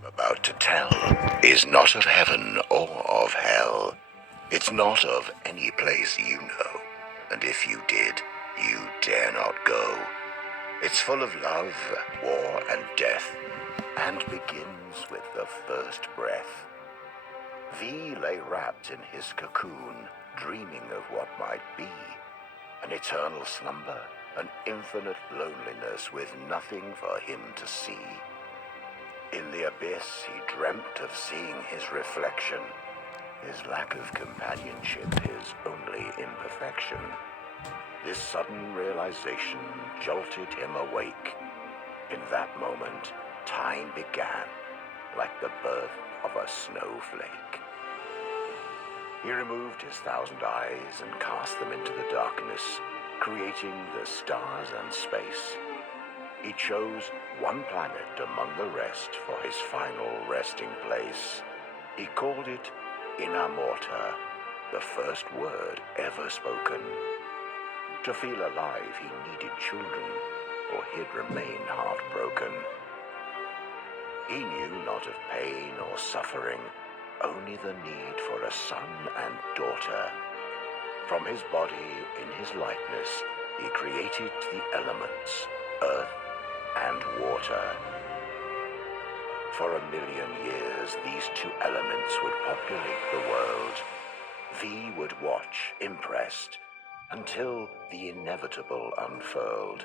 I'm about to tell is not of heaven or of hell. It's not of any place you know, and if you did, you dare not go. It's full of love, war, and death, and begins with the first breath. V lay wrapped in his cocoon, dreaming of what might be. An eternal slumber, an infinite loneliness with nothing for him to see. In the abyss, he dreamt of seeing his reflection. His lack of companionship, his only imperfection. This sudden realization jolted him awake. In that moment, time began, like the birth of a snowflake. He removed his 1,000 eyes and cast them into the darkness, creating the stars and space. He chose one planet among the rest for his final resting place. He called it Inamorta, the first word ever spoken. To feel alive, he needed children, or he'd remain heartbroken. He knew not of pain or suffering, only the need for a son and daughter. From his body, in his likeness, he created the elements, earth and water. For 1,000,000 years, these two elements would populate the world. V would watch, impressed, until the inevitable unfurled.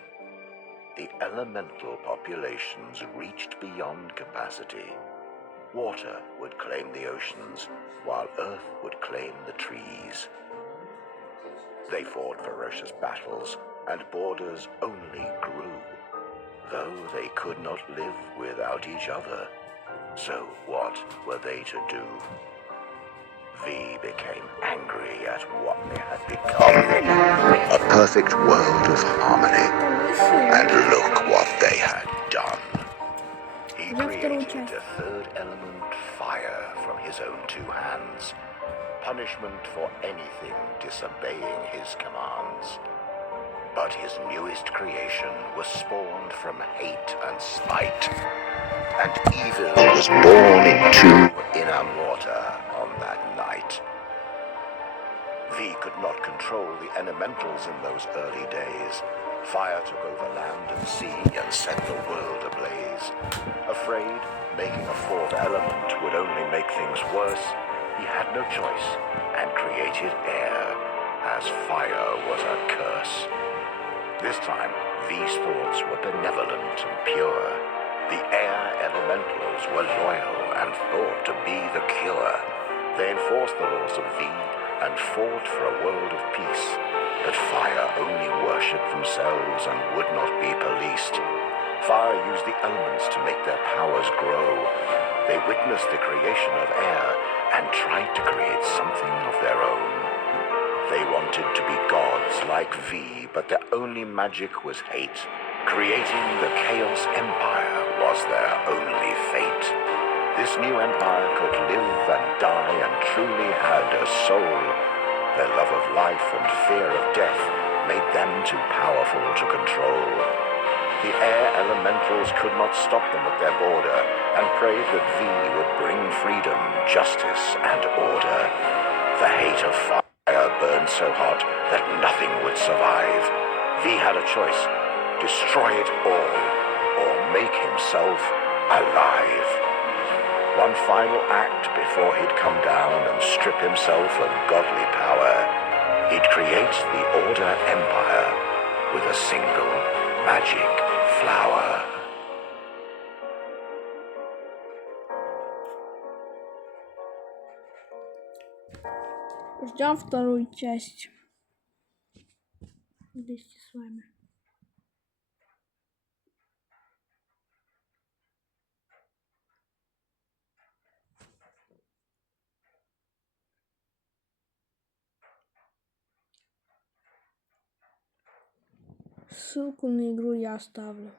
The elemental populations reached beyond capacity. Water would claim the oceans, while Earth would claim the trees. They fought ferocious battles, and borders only grew, though they could not live without each other. So what were they to do? V became angry at what they had become, a perfect world of harmony, and look what they had done. He created a third element, fire, from his own two hands, punishment for anything disobeying his commands. But his newest creation was spawned from hate and spite, and evil was born into Inamorta on that night. V could not control the elementals in those early days. Fire took over land and sea and set the world ablaze. Afraid making a fourth element would only make things worse, he had no choice and created air, as fire was a curse. This time, V's thoughts were benevolent and pure. The air elementals were loyal and thought to be the cure. They enforced the laws of V and fought for a world of peace. But fire only worshipped themselves and would not be policed. Fire used the elements to make their powers grow. They witnessed the creation of air and tried to create something of their own. They wanted to be gods like V, but their only magic was hate. Creating the Chaos Empire was their only fate. This new empire could live and die and truly had a soul. Their love of life and fear of death made them too powerful to control. The air elementals could not stop them at their border and prayed that V would bring freedom, justice, and order. The hate of fire burned so hot that nothing would survive. V had a choice: destroy it all, or make himself alive. One final act before he'd come down and strip himself of godly power. He'd create the Order Empire with a single magic flower. Ждем вторую часть вместе с вами. Ссылку на игру я оставлю.